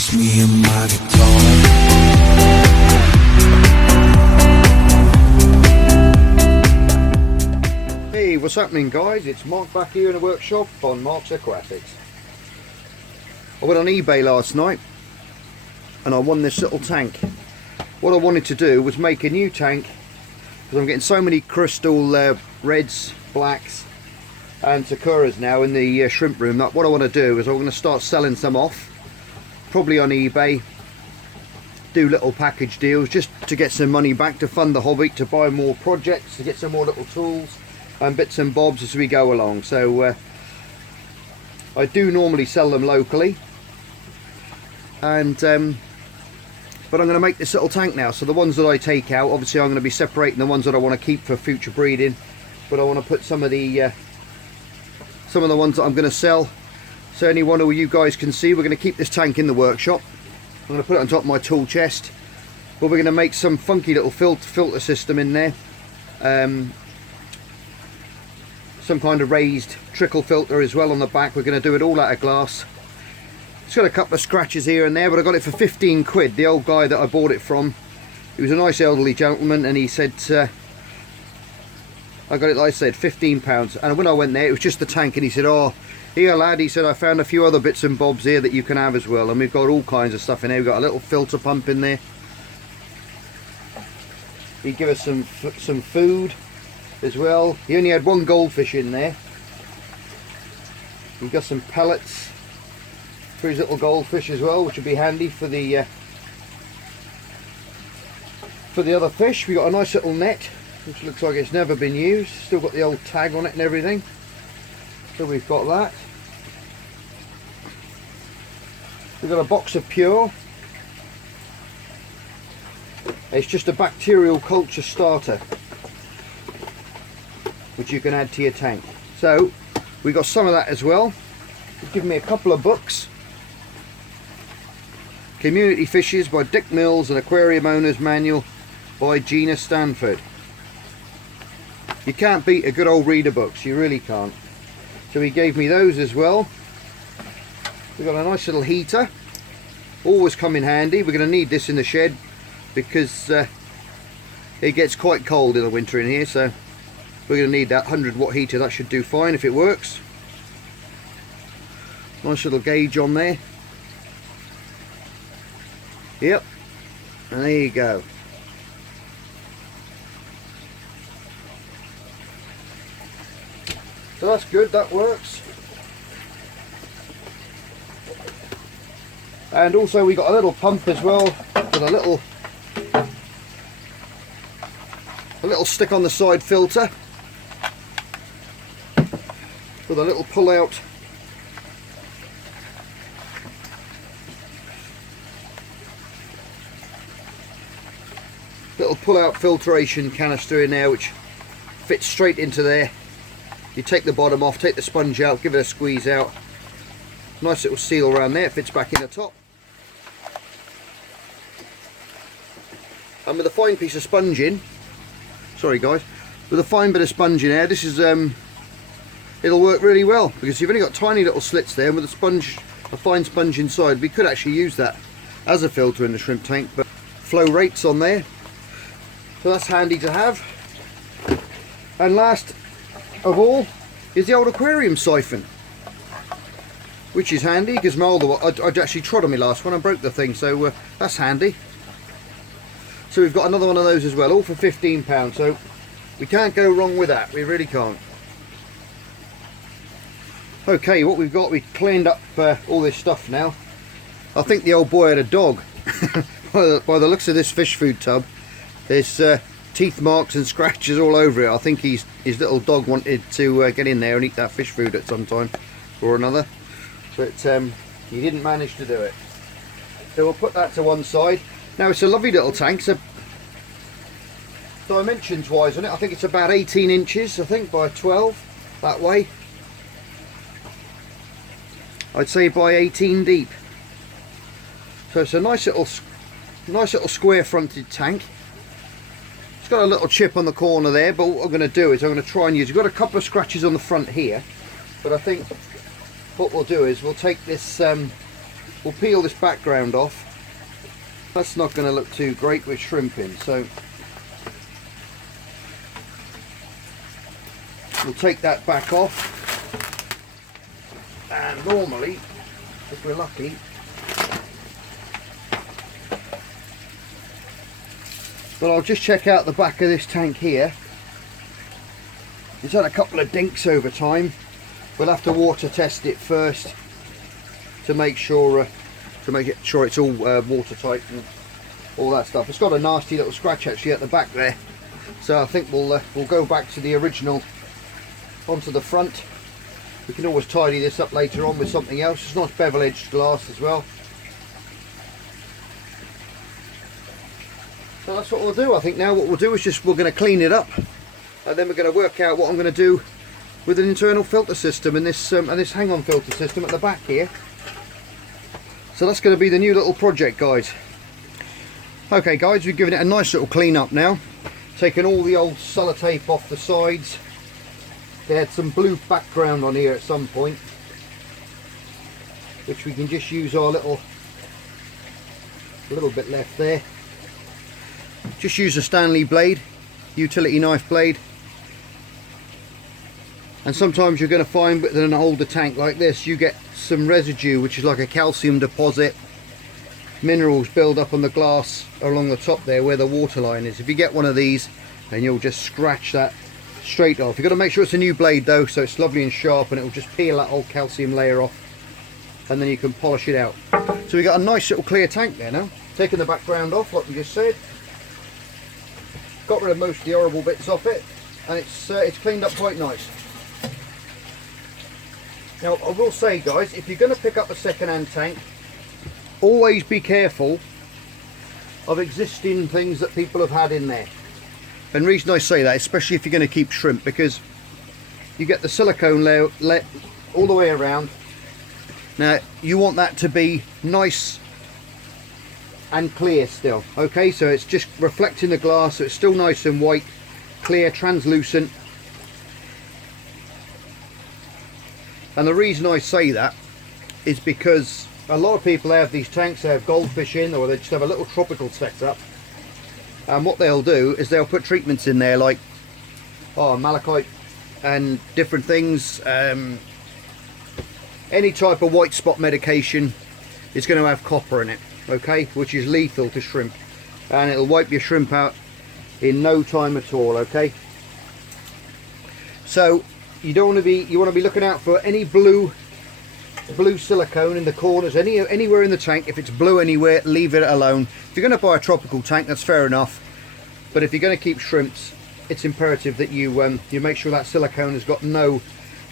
just me and my guitar. Hey, what's happening guys? It's Mark back here in the workshop on Mark's Aquatics. I went on eBay last night and I won this little tank. What I wanted to do was make a new tank because I'm getting so many crystal reds, blacks and sakuras now in the shrimp room. That what I want to do is I'm going to start selling some off, probably on eBay, do little package deals just to get some money back to fund the hobby, to buy more projects, to get some more little tools and bits and bobs as we go along. So I do normally sell them locally, and but I'm going to make this little tank now. So the ones that I take out, obviously I'm going to be separating the ones that I want to keep for future breeding, but I want to put some of the ones that I'm going to sell, so any one of you guys can see. We're going to keep this tank in the workshop. I'm going to put it on top of my tool chest, but we're going to make some funky little filter system in there, some kind of raised trickle filter as well on the back. We're going to do it all out of glass. It's got a couple of scratches here and there, but I got it for 15 quid. The old guy that I bought it from, he was a nice elderly gentleman, and he said I got it, like I said, £15. And when I went there, it was just the tank, and he said, oh, here lad, he said, I found a few other bits and bobs here that you can have as well. And we've got all kinds of stuff in there. We've got a little filter pump in there. He'd give us some food as well. He only had one goldfish in there. We've got some pellets for his little goldfish as well, which would be handy for the other fish. We got a nice little net, which looks like it's never been used. Still got the old tag on it and everything. So we've got that. We've got a box of Pure. It's just a bacterial culture starter, which you can add to your tank. So we got some of that as well. They've given me a couple of books. Community Fishes by Dick Mills and Aquarium Owner's Manual by Gina Stanford. You can't beat a good old reader books, you really can't. So he gave me those as well. We've got a nice little heater, always come in handy. We're going to need this in the shed because it gets quite cold in the winter in here, so we're going to need that 100-watt heater. That should do fine if it works. Nice little gauge on there. Yep, and there you go. So that's good, that works. And also we got a little pump as well with a little stick on the side filter with a little pull out filtration canister in there, which fits straight into there. You take the bottom off, take the sponge out, give it a squeeze out. Nice little seal around there, it fits back in the top. And with a fine piece of sponge in, sorry guys, with a fine bit of sponge in there, this is it'll work really well because you've only got tiny little slits there, and with a fine sponge inside, we could actually use that as a filter in the shrimp tank. But flow rates on there, so that's handy to have. And last of all is the old aquarium siphon, which is handy because my older one, I'd actually trod on my last one and broke the thing, so that's handy. So we've got another one of those as well, all for £15, so we can't go wrong with that, we really can't. Okay, what we've got, we've cleaned up all this stuff now. I think the old boy had a dog. By the looks of this fish food tub, there's teeth marks and scratches all over it. I think his little dog wanted to get in there and eat that fish food at some time or another, but he didn't manage to do it. So we'll put that to one side. Now it's a lovely little tank. So dimensions wise on it, I think it's about 18 inches, I think, by 12 that way. I'd say by 18 deep. So it's a nice little square fronted tank. It's got a little chip on the corner there, but what I'm going to do is I'm going to try and use, we've got a couple of scratches on the front here, but I think what we'll do is we'll take this we'll peel this background off. That's not going to look too great with shrimping, so we'll take that back off. And normally, if we're lucky, but I'll just check out the back of this tank here. It's had a couple of dinks over time. We'll have to water test it first to make sure it's all watertight and all that stuff. It's got a nasty little scratch actually at the back there, so I think we'll go back to the original onto the front. We can always tidy this up later on with something else. It's nice bevel edged glass as well. So that's what we'll do. I think now what we'll do is we're going to clean it up, and then we're going to work out what I'm going to do with an internal filter system and this hang-on filter system at the back here. So that's going to be the new little project, guys. Okay guys, we've given it a nice little clean up now, taken all the old sellotape off the sides. They had some blue background on here at some point, which we can just use our little bit left there. Just use a Stanley blade, utility knife blade. And sometimes you're going to find with an older tank like this, you get some residue, which is like a calcium deposit. Minerals build up on the glass along the top there where the water line is. If you get one of these, then you'll just scratch that straight off. You've got to make sure it's a new blade though, so it's lovely and sharp, and it will just peel that old calcium layer off, and then you can polish it out. So we've got a nice little clear tank there now. Taking the background off like we just said. Got rid of most of the horrible bits off it, and it's cleaned up quite nice. Now I will say guys, if you're going to pick up a second-hand tank, always be careful of existing things that people have had in there. And the reason I say that, especially if you're going to keep shrimp, because you get the silicone layer all the way around. Now you want that to be nice and clear still, okay, so it's just reflecting the glass, so it's still nice and white, clear, translucent. And the reason I say that is because a lot of people have these tanks, they have goldfish in, or they just have a little tropical setup, and what they'll do is they'll put treatments in there like malachite and different things. Any type of white spot medication is going to have copper in it, okay, which is lethal to shrimp, and it'll wipe your shrimp out in no time at all, okay. So you want to be looking out for any blue silicone in the corners, anywhere in the tank. If it's blue anywhere, leave it alone. If you're going to buy a tropical tank, that's fair enough, but if you're going to keep shrimps, it's imperative that you make sure that silicone has got no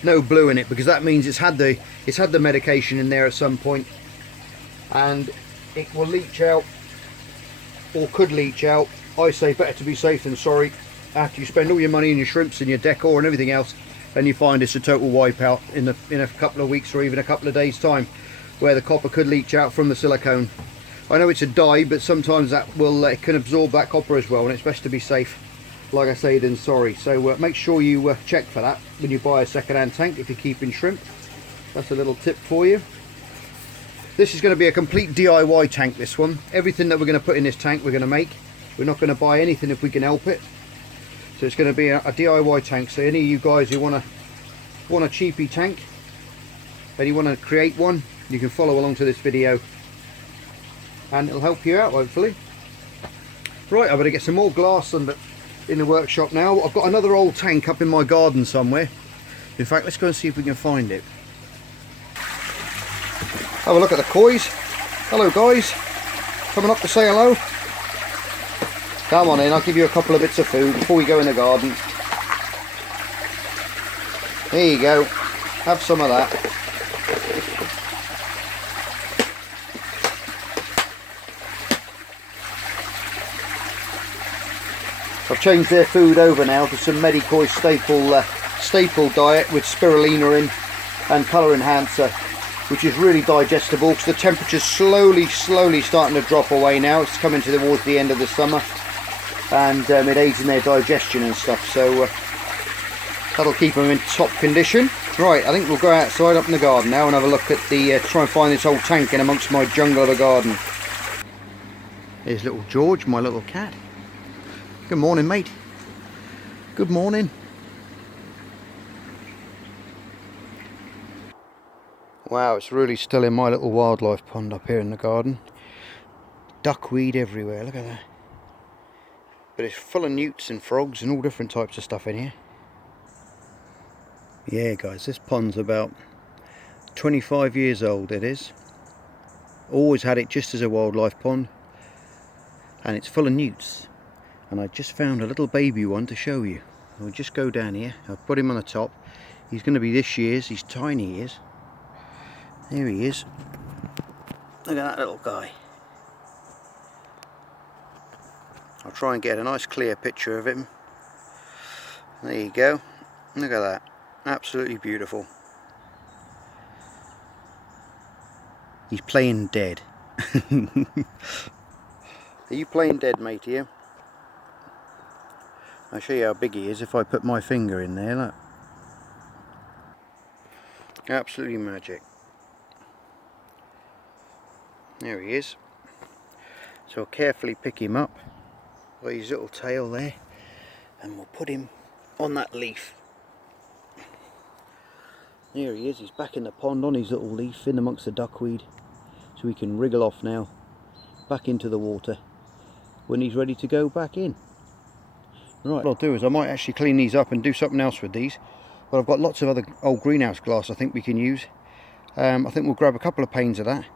blue in it, because that means it's had the medication in there at some point, and it will leach out, or could leach out. I say better to be safe than sorry. After you spend all your money in your shrimps and your decor and everything else, and you find it's a total wipeout in a couple of weeks or even a couple of days time, where the copper could leach out from the silicone. I know it's a dye, but sometimes that it can absorb that copper as well, and it's best to be safe, like I say, than sorry. So make sure you check for that when you buy a second-hand tank if you're keeping shrimp. That's a little tip for you. This is going to be a complete DIY tank, this one. Everything that we're going to put in this tank we're going to make. We're not going to buy anything if we can help it. So it's going to be a DIY tank. So any of you guys who want a cheapy tank and you want to create one, you can follow along to this video and it'll help you out hopefully. Right, I'm going to get some more glass in the workshop now. I've got another old tank up in my garden somewhere. In fact, let's go and see if we can find it. Have a look at the koi's. Hello guys, coming up to say hello. Come on in, I'll give you a couple of bits of food before we go in the garden. There you go, have some of that. I've changed their food over now to some Medikoi staple diet with spirulina in and colour enhancer, which is really digestible because the temperature's slowly starting to drop away now. It's coming towards the end of the summer, and it aids in their digestion and stuff, so that'll keep them in top condition. Right, I think we'll go outside up in the garden now and have a look at the, try and find this old tank in amongst my jungle of a garden. Here's little George, my little cat. Good morning, mate. Good morning. Wow, it's really still in my little wildlife pond up here in the garden. Duckweed everywhere, look at that. But it's full of newts and frogs and all different types of stuff in here. Yeah guys, this pond's about 25 years old, it is. Always had it just as a wildlife pond. And it's full of newts. And I just found a little baby one to show you. I'll just go down here, I'll put him on the top. He's going to be this year's, he's tiny, he is. There he is. Look at that little guy. I'll try and get a nice clear picture of him. There you go. Look at that. Absolutely beautiful. He's playing dead. Are you playing dead, mate, here? I'll show you how big he is if I put my finger in there, look. Absolutely magic. There he is. So I'll carefully pick him up by his little tail there, and we'll put him on that leaf. There he is, he's back in the pond on his little leaf in amongst the duckweed, so he can wriggle off now back into the water when he's ready to go back in. Right, what I'll do is I might actually clean these up and do something else with these, but I've got lots of other old greenhouse glass I think we can use. I think we'll grab a couple of panes of that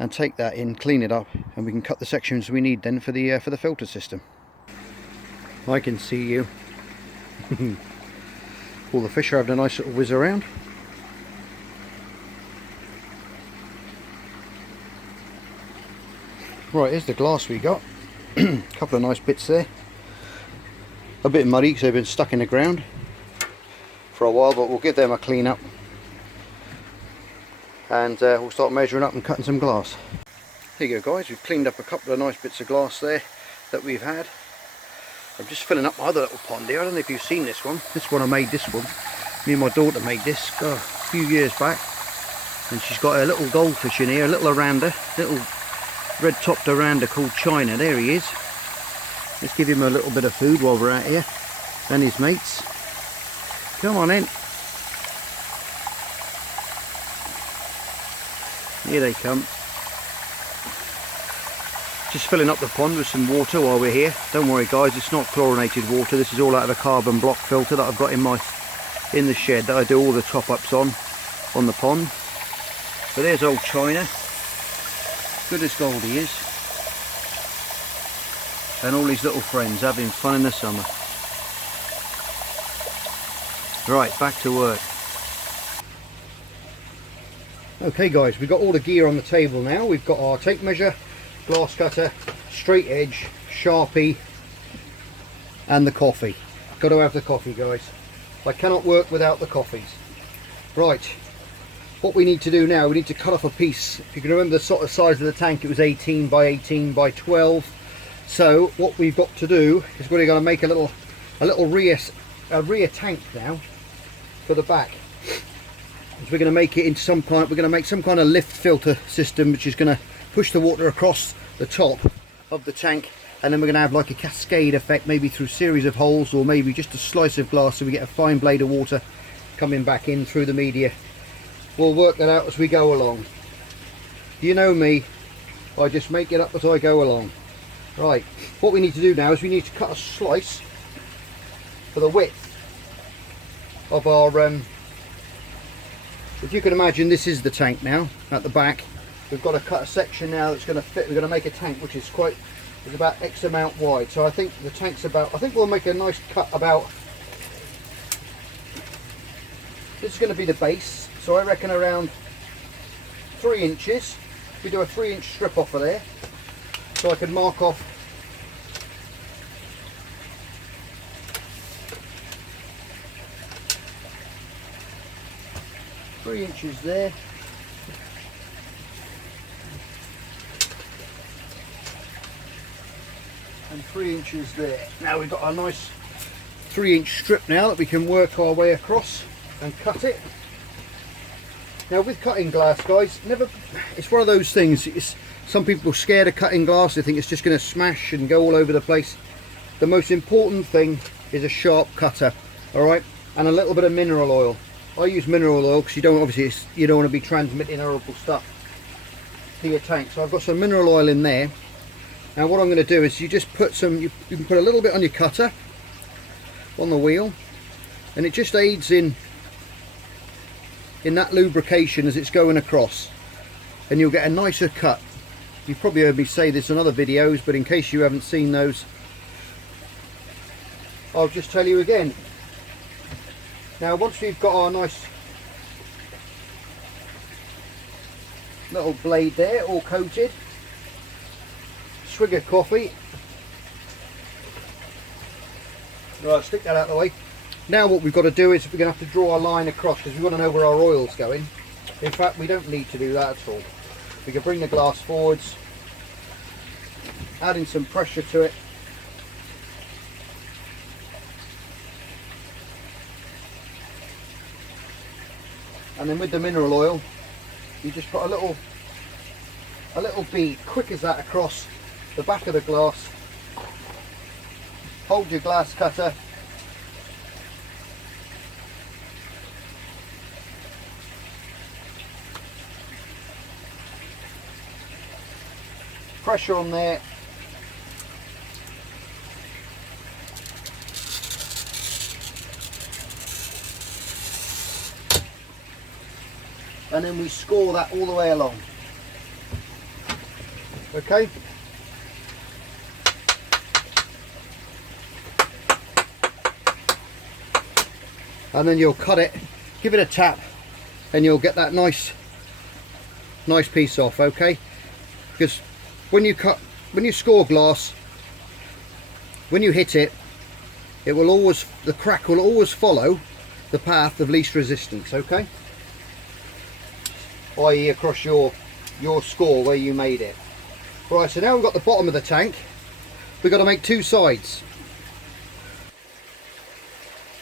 and take that in, clean it up, and we can cut the sections we need then for the filter system. I can see you. All the fish are having a nice little whiz around. Right, here's the glass we got. A couple of nice bits there. A bit muddy because they've been stuck in the ground for a while, but we'll give them a clean up. And we'll start measuring up and cutting some glass. There you go guys, we've cleaned up a couple of nice bits of glass there that we've had. I'm just filling up my other little pond here. I don't know if you've seen this one. This one I made this one. Me and my daughter made this a few years back. And she's got a little goldfish in here, a little oranda, little red-topped oranda called China. There he is. Let's give him a little bit of food while we're out here. And his mates. Come on in. Here they come. Just filling up the pond with some water while we're here. Don't worry guys, it's not chlorinated water. This is all out of a carbon block filter that I've got in the shed that I do all the top ups on the pond. But there's old China. Good as gold he is. And all his little friends having fun in the summer. Right, back to work. Okay guys, we've got all the gear on the table now. We've got our tape measure, glass cutter, straight edge, Sharpie, and the coffee. Got to have the coffee guys. I cannot work without the coffees. Right, what we need to do now, we need to cut off a piece. If you can remember the sort of size of the tank, it was 18 by 18 by 12. So what we've got to do is we're going to make a little rear tank now for the back. So we're going to make it into some kind. We're going to make some kind of lift filter system, which is going to push the water across the top of the tank, and then we're going to have like a cascade effect, maybe through a series of holes, or maybe just a slice of glass, so we get a fine blade of water coming back in through the media. We'll work that out as we go along. You know me, I just make it up as I go along. Right, what we need to do now is we need to cut a slice for the width of our if you can imagine, this is the tank now at the back. We've got to cut a section now that's going to fit. We're going to make a tank which is about X amount wide. So I think the tank's about, I think we'll make a nice cut about, this is going to be the base, so I reckon around 3 inches. We do a 3-inch strip off of there, so I can mark off three inches there, and 3 inches there. Now we've got a nice 3-inch strip now that we can work our way across. and cut it. Now with cutting glass, guys, it's one of those things, some people are scared of cutting glass, they think it's just going to smash and go all over the place. The most important thing is a sharp cutter, alright, and a little bit of mineral oil. I use mineral oil because you don't want to be transmitting horrible stuff to your tank. So I've got some mineral oil in there. Now what I'm going to do is you just put you can put a little bit on your cutter, on the wheel, and it just aids in that lubrication as it's going across, and you'll get a nicer cut. You've probably heard me say this in other videos, but in case you haven't seen those, I'll just tell you again. Now once we've got our nice little blade there all coated, swig of coffee. Right, stick that out of the way. Now what we've got to do is we're going to have to draw a line across because we want to know where our oil's going. In fact, we don't need to do that at all. We can bring the glass forwards, adding some pressure to it. And then with the mineral oil, you just put a little bead, quick as that, across the back of the glass. Hold your glass cutter. Pressure on there. And then we score that all the way along. Okay? And then you'll cut it, give it a tap, and you'll get that nice piece off, okay? Because when you score glass, when you hit it, the crack will always follow the path of least resistance, okay? I.e. across your score where you made it. Right, so now we've got the bottom of the tank. We've got to make two sides.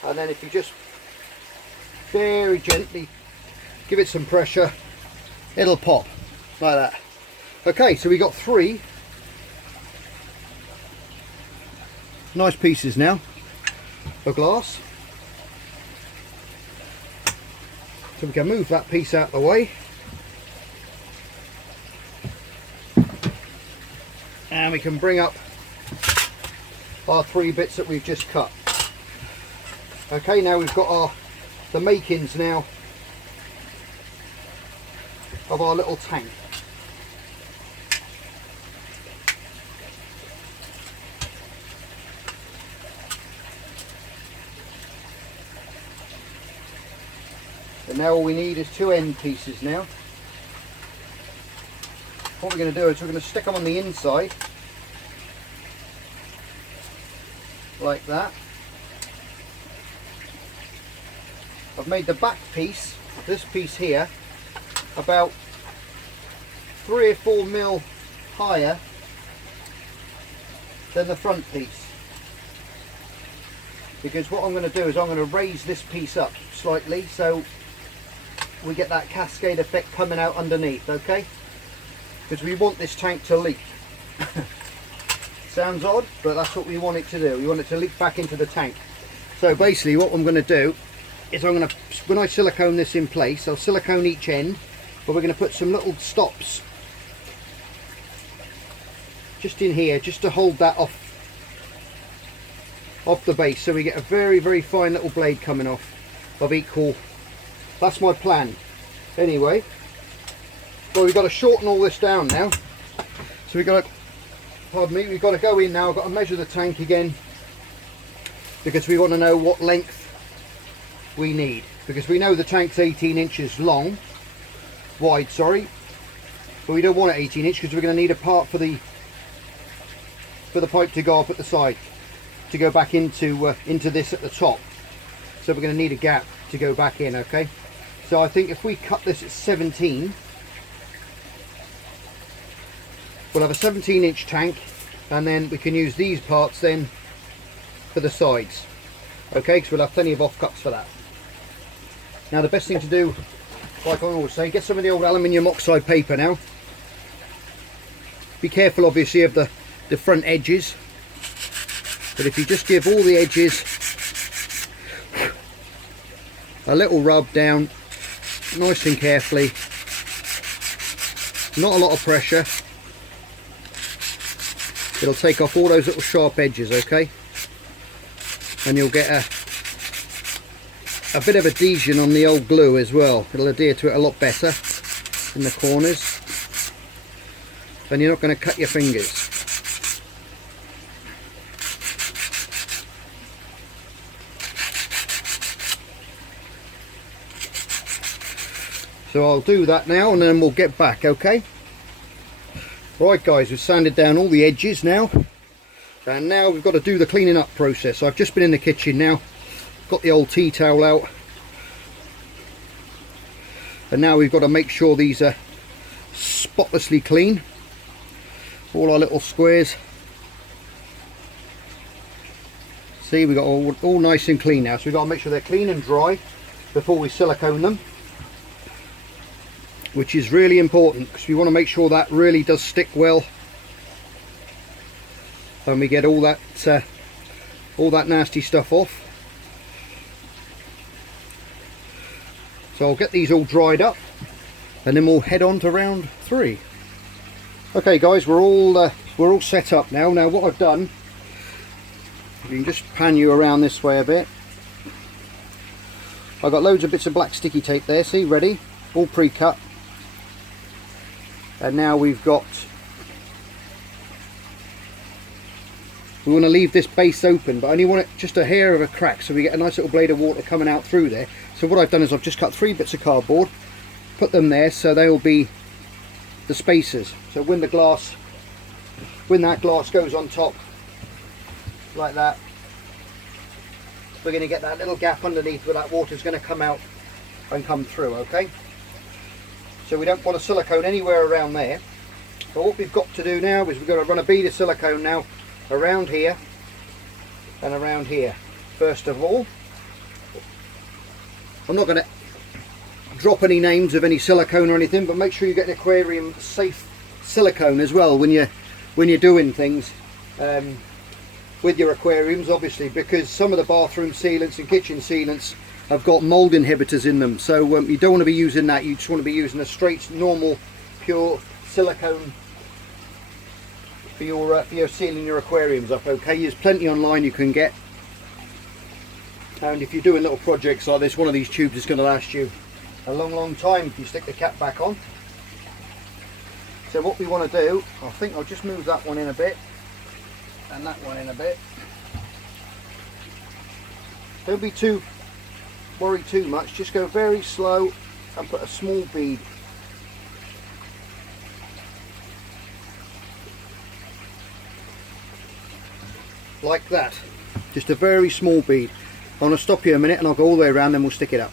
And then if you just very gently give it some pressure, it'll pop like that. Okay, so we got three nice pieces now of glass. So we can move that piece out of the way. And we can bring up our three bits that we've just cut. Okay, now we've got the makings now of our little tank. And now all we need is two end pieces now. What we're going to do is we're going to stick them on the inside like that. I've made the back piece, this piece here, about 3 or 4 mil higher than the front piece, because what I'm going to do is I'm going to raise this piece up slightly so we get that cascade effect coming out underneath, okay? Because we want this tank to leak. Sounds odd, but that's what we want it to do. We want it to leak back into the tank. So basically what I'm going to do is when I silicone this in place, I'll silicone each end, but we're going to put some little stops just in here, just to hold that off the base, so we get a very, very fine little blade coming off of equal. That's my plan. Anyway, well, we've got to shorten all this down now. So we've got to, pardon me, we've got to go in now. I've got to measure the tank again, because we want to know what length we need, because we know the tank's 18 inches wide, sorry, but we don't want it 18 inch because we're going to need a part for the pipe to go up at the side to go back into this at the top. So we're going to need a gap to go back in, okay? So I think if we cut this at 17, we'll have a 17-inch tank, and then we can use these parts then for the sides, okay? Because we'll have plenty of offcuts for that. Now the best thing to do, like I always say, get some of the old aluminium oxide paper now. Be careful obviously of the front edges, but if you just give all the edges a little rub down nice and carefully, not a lot of pressure, it'll take off all those little sharp edges, okay? And you'll get a bit of adhesion on the old glue as well. It'll adhere to it a lot better in the corners, and you're not going to cut your fingers. So I'll do that now and then we'll get back, okay? Right guys, we've sanded down all the edges now, and now we've got to do the cleaning up process. So I've just been in the kitchen now, got the old tea towel out, and now we've got to make sure these are spotlessly clean, all our little squares. See, we've got all nice and clean now, so we've got to make sure they're clean and dry before we silicone them, which is really important because we want to make sure that really does stick well and we get all that nasty stuff off. So I'll get these all dried up and then we'll head on to round 3. Okay guys, we're all set up now. Now what I've done, you can just pan you around this way a bit. I've got loads of bits of black sticky tape there, see, ready, all pre-cut. And now we want to leave this base open, but I only want it just a hair of a crack so we get a nice little blade of water coming out through there. So what I've done is I've just cut 3 bits of cardboard, put them there so they will be the spacers. So when that glass goes on top like that, we're going to get that little gap underneath where that water is going to come out and come through, okay? So we don't want to silicone anywhere around there. But what we've got to do now is we're going to run a bead of silicone now around here and around here. First of all, I'm not going to drop any names of any silicone or anything, but make sure you get the aquarium safe silicone as well when you're doing things with your aquariums, obviously, because some of the bathroom sealants and kitchen sealants have got mold inhibitors in them, so you don't want to be using that. You just want to be using a straight, normal, pure silicone for your sealing your aquariums up, okay? There's plenty online you can get, and if you're doing little projects like this, one of these tubes is going to last you a long time if you stick the cap back on. So what we want to do, I think I'll just move that one in a bit and that one in a bit. Don't be worry too much, just go very slow and put a small bead. Like that, just a very small bead. I'm going to stop you a minute and I'll go all the way around, then we'll stick it up.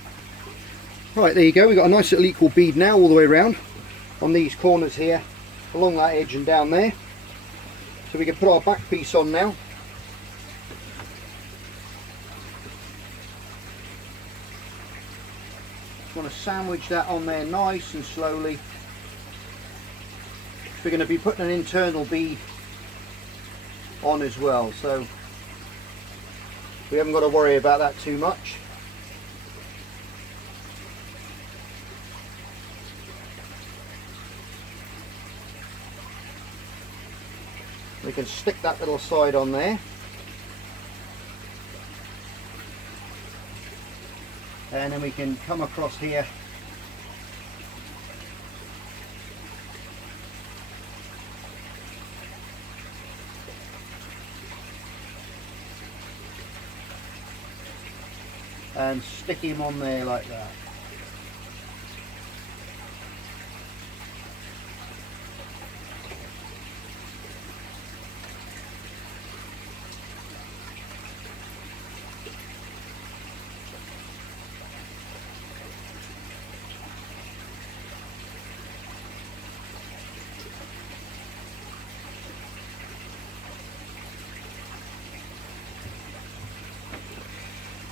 Right, there you go, we've got a nice little equal bead now all the way around on these corners here, along that edge and down there. So we can put our back piece on now. Just want to sandwich that on there nice and slowly. We're going to be putting an internal bead on as well, so we haven't got to worry about that too much. We can stick that little side on there, and then we can come across here and stick him on there like that.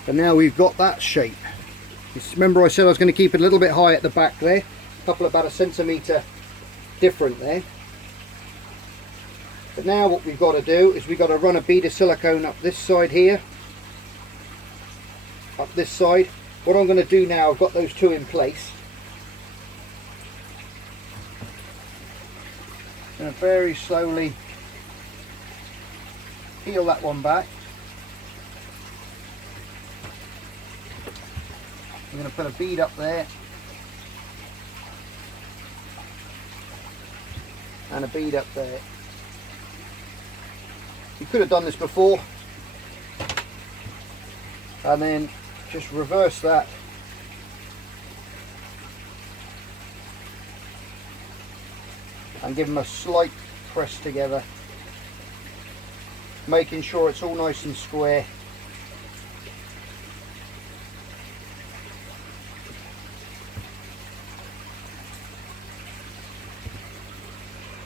And now we've got that shape. Remember I said I was going to keep it a little bit high at the back there, a couple about a centimetre different there. But now what we've got to do is we've got to run a bead of silicone up this side here, up this side. What I'm going to do now, I've got those two in place. I'm going to very slowly peel that one back. I'm going to put a bead up there and a bead up there. You could have done this before, and then just reverse that and give them a slight press together, making sure it's all nice and square.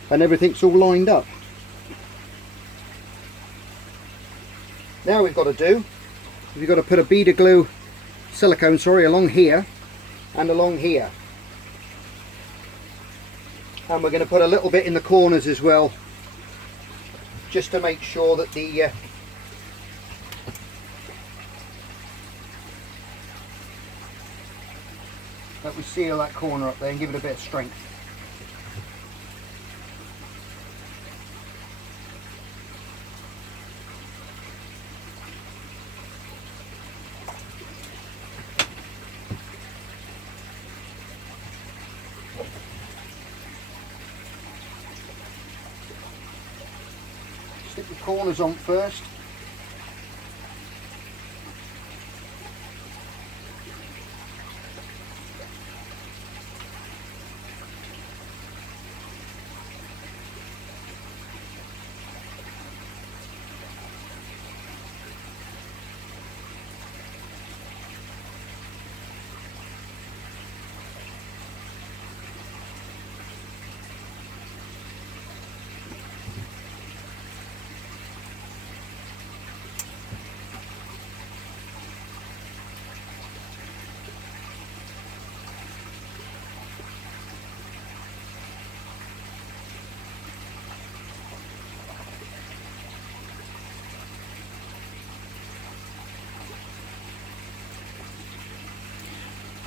And everything's all lined up. Now we've got to do, we've got to put a bead of glue, silicone, sorry, along here and along here. And we're going to put a little bit in the corners as well, just to make sure that that we seal that corner up there and give it a bit of strength. Stick the corners on first.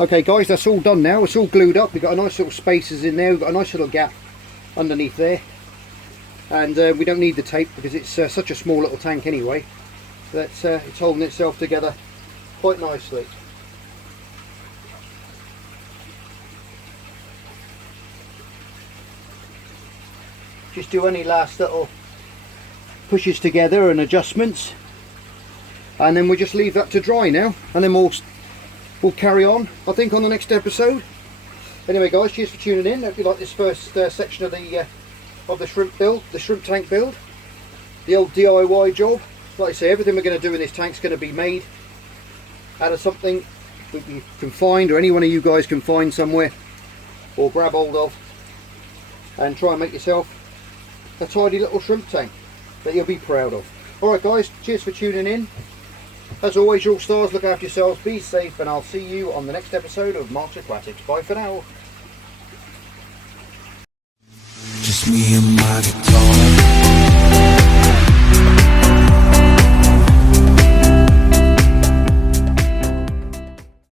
Okay guys, that's all done now. It's all glued up. We've got a nice little spaces in there. We've got a nice little gap underneath there. And we don't need the tape because it's such a small little tank anyway. That it's holding itself together quite nicely. Just do any last little pushes together and adjustments. And then we'll just leave that to dry now. And then we'll carry on, I think, on the next episode. Anyway guys, cheers for tuning in. Hope you like this first section of the shrimp build, the shrimp tank build, the old DIY job. Like I say, everything we're going to do in this tank is going to be made out of something that you can find, or any one of you guys can find somewhere or grab hold of, and try and make yourself a tidy little shrimp tank that you'll be proud of. Alright guys, cheers for tuning in. As always, you all stars, look after yourselves, be safe, and I'll see you on the next episode of Mark's Aquatics. Bye for now. Just me and my guitar.